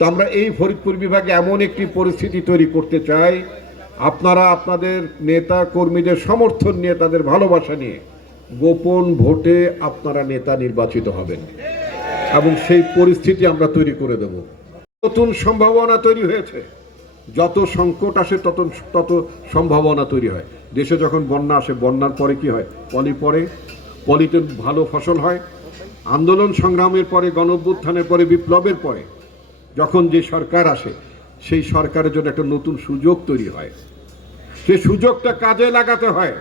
তো আমরা এই ফরিদপুর বিভাগে এমন একটি পরিস্থিতি তৈরি করতে চাই। আপনারা আপনাদের নেতা কর্মীদের সমর্থন নিয়ে, তাদের ভালোবাসা নিয়ে গোপন ভোটে আপনারা নেতা নির্বাচিত হবেন এবং সেই পরিস্থিতি আমরা তৈরি করে দেব। নতুন সম্ভাবনা তৈরি হয়েছে। যত সংকট আসে, তত তত সম্ভাবনা তৈরি হয়। দেশে যখন বন্যা আসে, বন্যার পরে কি হয়? পলি পরে পলিতে ভালো ফসল হয়। আন্দোলন সংগ্রামের পরে, গণঅভ্যুত্থানের পরে, বিপ্লবের পরে যখন যে সরকার আসে, সেই সরকারের জন্য একটা নতুন সুযোগ তৈরি হয়। সে সুযোগটা কাজে লাগাতে হয়।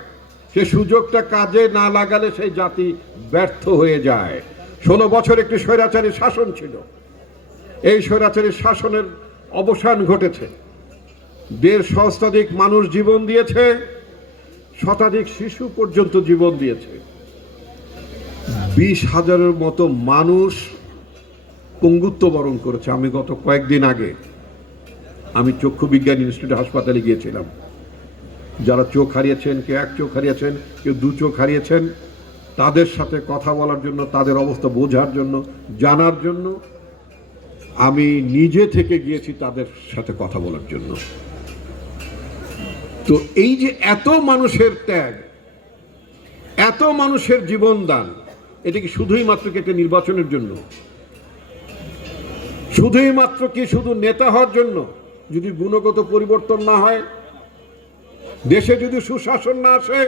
সে সুযোগটা কাজে না লাগালে সেই জাতি ব্যর্থ হয়ে যায়। ষোলো বছর একটি স্বৈরাচারী শাসন ছিল। এই স্বৈরাচারী শাসনের অবসান ঘটেছে। দেড় সহস্রাধিক মানুষ জীবন দিয়েছে, শতাধিক শিশু পর্যন্ত জীবন দিয়েছে। বিশ হাজারের মতো মানুষ পঙ্গুত্ব বরণ করেছে। আমি গত কয়েকদিন আগে আমি চক্ষু বিজ্ঞান ইনস্টিটিউট হাসপাতালে গিয়েছিলাম। যারা চোখ হারিয়েছেন কেউ এক চোখ হারিয়েছেন, কেউ দু চোখ হারিয়েছেন, তাদের সাথে কথা বলার জন্য, তাদের অবস্থা বোঝার জন্য, জানার জন্য আমি নিজে থেকে গিয়েছি তাদের সাথে কথা বলার জন্য। তো এই যে এত মানুষের ত্যাগ, এত মানুষের জীবন দান এটা কি শুধুই মাত্র একটা নির্বাচনের জন্য? শুধুই মাত্র কি শুধু নেতা হওয়ার জন্য? যদি গুণগত পরিবর্তন না হয়? দেশে যদি সুশাসন না আসে?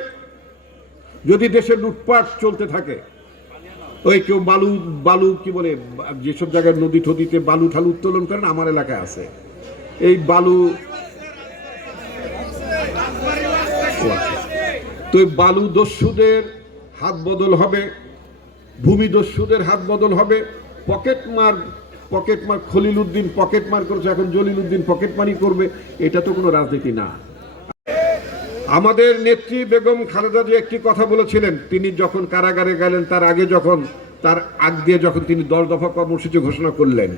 যদি দেশে লুটপাট চলতে থাকে? ওই কেউ বালু বালু কি বলে, যেসব জায়গায় নদী টদিতে বালু ঠালু উত্তোলন করেন, আমার এলাকায় আছে। এই বালু। তো এই বালু দস্যুদের হাত বদল হবে, ভূমি দস্যুদের হাত বদল হবে পকেট মার পকেট মার খলিল উদ্দিন পকেট করেছে, এখন জলিল উদ্দিন পকেট করবে, এটা তো কোনো রাজনীতি না। আমাদের নেত্রী বেগম খালেদা যে একটি কথা বলেছিলেন, তিনি যখন কারাগারে গেলেন, তার আগে যখন, তার আগ দিয়ে যখন তিনি দশ দফা কর্মসূচি ঘোষণা করলেন,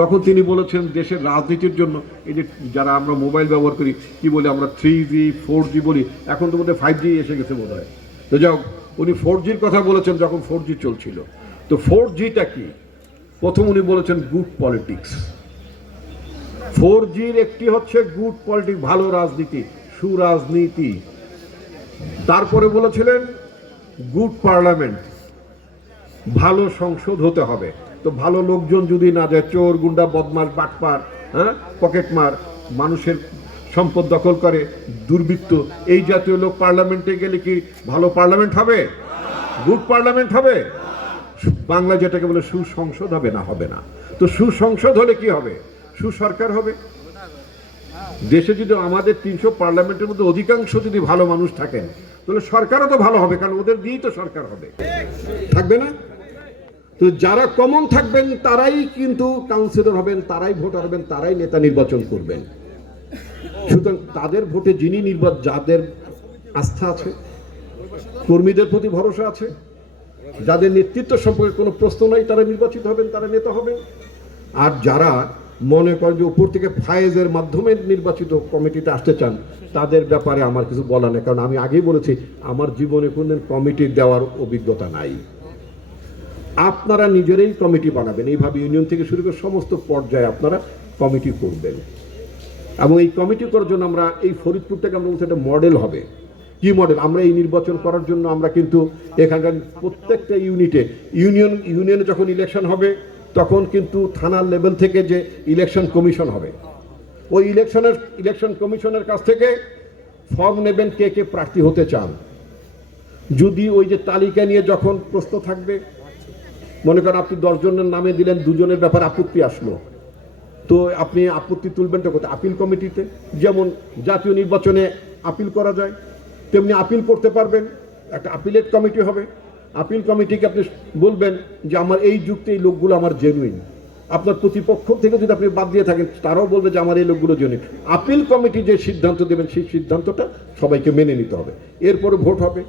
তখন তিনি বলেছেন দেশের রাজনীতির জন্য, এই যে যারা আমরা মোবাইল ব্যবহার করি, কি বলি আমরা, থ্রি জি, ফোর জি বলি, এখন তো বোধহয় ফাইভ জি এসে গেছে বোধ হয় তো যাও উনি ফোর জির কথা বলেছেন যখন ফোর জি চলছিল। তো ফোর জিটা কি? প্রথম উনি বলেছেন গুড পলিটিক্স ফোর জির একটি হচ্ছে গুড পলিটিক্স ভালো রাজনীতি, সুরাজনীতি। তারপরে বলেছিলেন গুড পার্লামেন্ট ভালো সংসদ হতে হবে। তো ভালো লোকজন যদি না যায়, চোর, গুন্ডা বদমাস বাটপার হ্যাঁ পকেটমার মানুষের সম্পদ দখল করে, দুর্বৃত্ত, এই জাতীয় লোক পার্লামেন্টে গেলে কি ভালো পার্লামেন্ট হবে? গুড পার্লামেন্ট হবে? বাংলা যেটাকে বলে সুসংসদ হবে না হবে না। তো সুসংসদ হলে কি হবে? সুসরকার হবে? দেশে যদি আমাদের তিনশো পার্লামেন্টের মধ্যে অধিকাংশ যদি ভালো মানুষ থাকেন, তাহলে সরকারও তো ভালো হবে, কারণ ওদের দিয়েই তো সরকার হবে। থাকবে না? তো যারা কমন থাকবেন, তারাই কিন্তু কাউন্সিলর হবেন, তারাই ভোটার হবেন, তারাই নেতা নির্বাচন করবেন। সুতরাং তাদের ভোটে যিনি নির্বাচন, যাদের আস্থা আছে, কর্মীদের প্রতি ভরসা আছে যাদের নেতৃত্ব সম্পর্কে কোনো প্রশ্ন নাই, তারা নির্বাচিত হবেন, তারা নেতা হবেন। আর যারা মনে করেন যে উপর থেকে ফায়েজের মাধ্যমে নির্বাচিত কমিটিতে আসতে চান, তাদের ব্যাপারে আমার কিছু বলা নেই। কারণ আমি আগেই বলেছি, আমার জীবনে কোনদিন কমিটি দেওয়ার অভিজ্ঞতা নাই। আপনারা নিজেরাই কমিটি বানাবেন। এইভাবে ইউনিয়ন থেকে শুরু করে সমস্ত পর্যায়ে আপনারা কমিটি করবেন। এবং এই কমিটি করার জন্য আমরা এই ফরিদপুরটাকে আমরা বলছি একটা মডেল হবে। কি মডেল আমরা এই নির্বাচন করার জন্য আমরা কিন্তু এখানকার প্রত্যেকটা ইউনিটে ইউনিয়ন ইউনিয়নে যখন ইলেকশন হবে, তখন কিন্তু থানার লেভেল থেকে যে ইলেকশন কমিশন হবে। ওই ইলেকশনের ইলেকশন কমিশনের কাছ থেকে ফর্ম নেবেন কে কে প্রার্থী হতে চান। যদি ওই যে তালিকা নিয়ে যখন প্রশ্ন থাকবে, মনে করেন আপনি দশজনের নামে দিলেন, দুজনের ব্যাপার আপত্তি আসলো, তো আপনি আপত্তি তুলবেন তো কোথায়? আপিল কমিটিতে, যেমন জাতীয় নির্বাচনে আপিল করা যায়। তেমনি আপিল করতে পারবেন, একটা আপিলেট কমিটি হবে। আপিল কমিটিকে আপনি বলবেন যে, আমার এই যুক্তি, এই লোকগুলো আমার জেনুইন আপনার প্রতিপক্ষ থেকে যদি আপনি বাদ দিয়ে থাকেন, তারাও বলবে যে, আমার এই লোকগুলো জেনুইন আপিল কমিটি যে সিদ্ধান্ত দেবেন, সেই সিদ্ধান্তটা সবাইকে মেনে নিতে হবে। এরপরে ভোট হবে।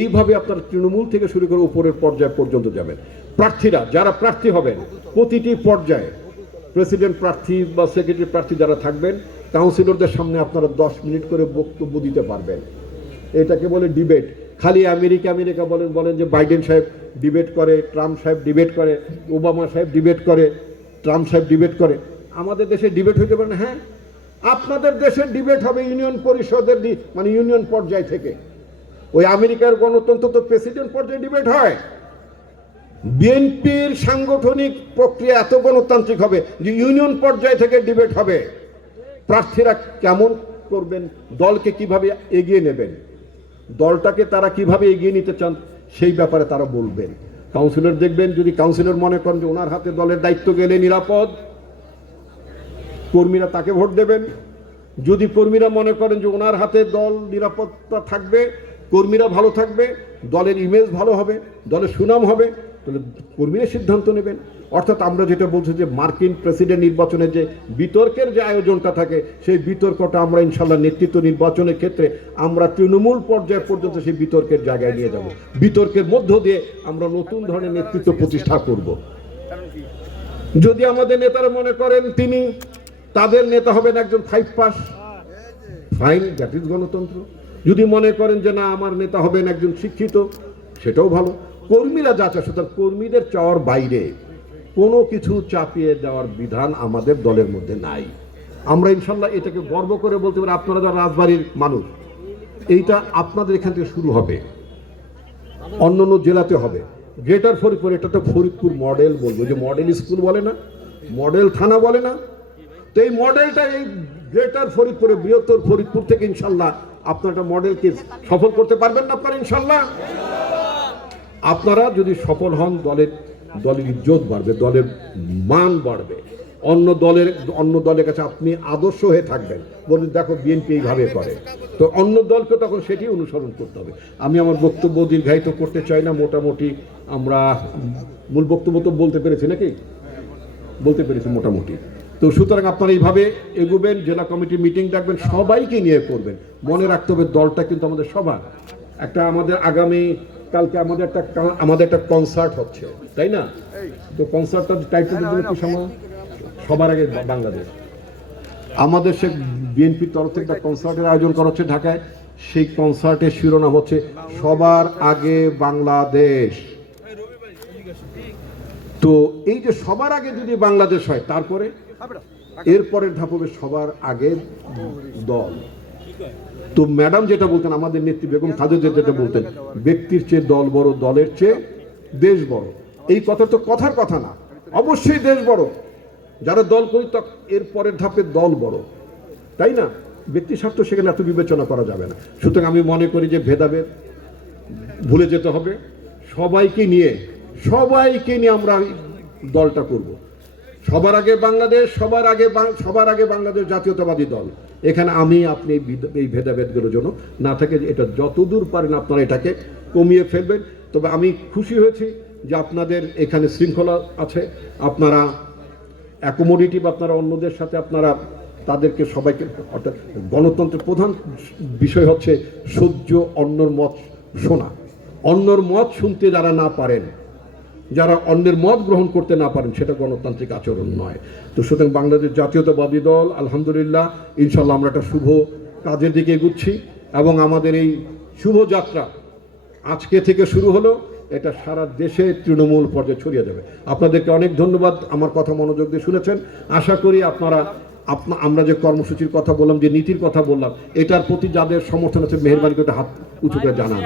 এইভাবে আপনার তৃণমূল থেকে শুরু করে উপরের পর্যায় পর্যন্ত যাবেন। প্রার্থীরা, যারা প্রার্থী হবেন, প্রতিটি পর্যায়ে প্রেসিডেন্ট প্রার্থী বা সেক্রেটারি প্রার্থী যারা থাকবেন কাউন্সিলরদের সামনে আপনারা দশ মিনিট করে বক্তব্য দিতে পারবেন। এটাকে বলে ডিবেট খালি আমেরিকা আমেরিকা বলেন বলেন যে বাইডেন সাহেব ডিবেট করে, ট্রাম্প সাহেব ডিবেট করে, ওবামা সাহেব ডিবেট করে, ট্রাম্প সাহেব ডিবেট করে। আমাদের দেশে ডিবেট হইতে পারে না হ্যাঁ? আপনাদের দেশের ডিবেট হবে ইউনিয়ন পরিষদের মানে ইউনিয়ন পর্যায় থেকে। ওই আমেরিকার গণতন্ত্র তো প্রেসিডেন্ট পর্যায়ে ডিবেট হয়। বিএনপির সাংগঠনিক প্রক্রিয়া এত গণতান্ত্রিক হবে যে ইউনিয়ন পর্যায় থেকে ডিবেট হবে। প্রার্থীরা কেমন করবেন, দলকে কীভাবে এগিয়ে নেবেন? দলটাকে তারা কীভাবে এগিয়ে নিতে চান, সেই ব্যাপারে তারা বলবেন। কাউন্সিলর দেখবেন, যদি কাউন্সিলর মনে করেন যে ওনার হাতে দলের দায়িত্ব গেলে নিরাপদ, কর্মীরা তাকে ভোট দেবেন। যদি কর্মীরা মনে করেন যে ওনার হাতে দল নিরাপত্তা থাকবে, কর্মীরা ভালো থাকবে, দলের ইমেজ ভালো হবে, দলের সুনাম হবে, তাহলে কর্মীরা সিদ্ধান্ত নেবেন। অর্থাৎ আমরা যেটা বলছি যে মার্কিন প্রেসিডেন্ট নির্বাচনে যে বিতর্কের যে আয়োজনটা থাকে, সেই বিতর্কটা আমরা ইনশাল্লাহ নেতৃত্ব নির্বাচনের ক্ষেত্রে আমরা তৃণমূল পর্যায় পর্যন্ত সেই বিতর্কের জায়গায় নিয়ে যাব। বিতর্কের মধ্য দিয়ে আমরা নতুন ধরনের নেতৃত্ব প্রতিষ্ঠা করব। যদি আমাদের নেতারা মনে করেন তিনি তাদের নেতা হবেন একজন five pass fine that is গণতন্ত্র। যদি মনে করেন যে না, আমার নেতা হবেন একজন শিক্ষিত, সেটাও ভালো। কর্মীরা যা চায়, সুতরাং কর্মীদের চাওয়ার বাইরে কোনো কিছু চাপিয়ে দেওয়ার বিধান আমাদের দলের মধ্যে নাই। আমরা ইনশাল্লাহ এটাকে গর্ব করে বলতে পারি, আপনারা যারা রাজবাড়ির মানুষ, এইটা আপনাদের এখান থেকে শুরু হবে। অন্য অন্য জেলাতে হবে। গ্রেটার ফরিদপুর, এটা তো ফরিদপুর মডেল বলব, যে মডেল স্কুল বলে না, মডেল থানা বলে না। তো এই মডেলটা এই গ্রেটার ফরিদপুরে, বৃহত্তর ফরিদপুর থেকে ইনশাল্লাহ আপনার একটা মডেলকে সফল করতে পারবেন না আপনারা ইনশাল্লাহ। আপনারা যদি সফল হন দলের দলের ইজ্জত বাড়বে, দলের মান বাড়বে। অন্য দলের অন্য দলের কাছে আপনি আদর্শ হয়ে থাকবেন। বলুন, দেখো, বিএনপি এইভাবে করে। তো অন্য দলকে তখন সেটি অনুসরণ করতে হবে। আমি আমার বক্তব্য দীর্ঘায়িত করতে চাই না, মোটামুটি আমরা, মূল বক্তব্য তো বলতে পেরেছি নাকি? বলতে পেরেছি মোটামুটি। তো সুতরাং আপনারা এইভাবে এগোবেন, জেলা কমিটি মিটিং ডাকবেন, সবাইকে নিয়ে করবেন। মনে রাখতে হবে দলটা কিন্তু আমাদের সবার। একটা আমাদের আগামী কালকে আমাদের একটা আমাদের একটা কনসার্ট হচ্ছে, তাই না? তো কনসার্টটা টাইটেলের জন্য কি সময়? সবার আগে বাংলাদেশ। আমাদের সে বিএনপির তরফ থেকে একটা কনসার্টের আয়োজন করা হচ্ছে ঢাকায়। সেই কনসার্টের শিরোনাম হচ্ছে, সবার আগে বাংলাদেশ। তো এই যে সবার আগে যদি বাংলাদেশ হয়, তারপরে? এরপরের ধাপ হবে সবার আগে দল। তো ম্যাডাম যেটা বলতেন, আমাদের নেত্রী বেগম খালেদা যেটা বলতেন, ব্যক্তির চেয়ে দল বড়, দলের চেয়ে দেশ বড়। এই কথা তো কথার কথা না। অবশ্যই দেশ বড়। যারা দল করি, তা এর পরের ধাপে দল বড়। তাই না? ব্যক্তি স্বার্থ সেখানে এত বিবেচনা করা যাবে না। সুতরাং আমি মনে করি যে ভেদাভেদ ভুলে যেতে হবে। সবাইকে নিয়ে সবাইকে নিয়ে আমরা দলটা করব। সবার আগে বাংলাদেশ, সবার আগে সবার আগে বাংলাদেশ জাতীয়তাবাদী দল। এখানে আমি, আপনি এই ভেদাভেদগুলোর জন্য না থাকে এটা যতদূর পারেন আপনারা এটাকে কমিয়ে ফেলবেন। তবে আমি খুশি হয়েছি যে আপনাদের এখানে শৃঙ্খলা আছে। আপনারা অ্যাকোমোডেটিভ আপনারা অন্যদের সাথে আপনারা তাদেরকে সবাইকে, অর্থাৎ গণতন্ত্রের প্রধান বিষয় হচ্ছে সহ্য অন্যর মত শোনা। অন্যর মত শুনতে যারা না পারেন যারা অন্যের মত গ্রহণ করতে না পারেন, সেটা গণতান্ত্রিক আচরণ নয়। তো সুতরাং বাংলাদেশ জাতীয়তাবাদী দল, আলহামদুলিল্লাহ ইনশাল্লাহ আমরা একটা শুভ কাজের দিকে এগুচ্ছি এবং আমাদের এই শুভ যাত্রা আজকে থেকে শুরু হলো, এটা সারা দেশে তৃণমূল পর্যায়ে ছড়িয়ে যাবে। আপনাদেরকে অনেক ধন্যবাদ আমার কথা মনোযোগ দিয়ে শুনেছেন। আশা করি আপনারা, আপনা, আমরা যে কর্মসূচির কথা বললাম, যে নীতির কথা বললাম, এটার প্রতি যাদের সমর্থন আছে মেহরবানি করে হাত উঁচু করে জানান।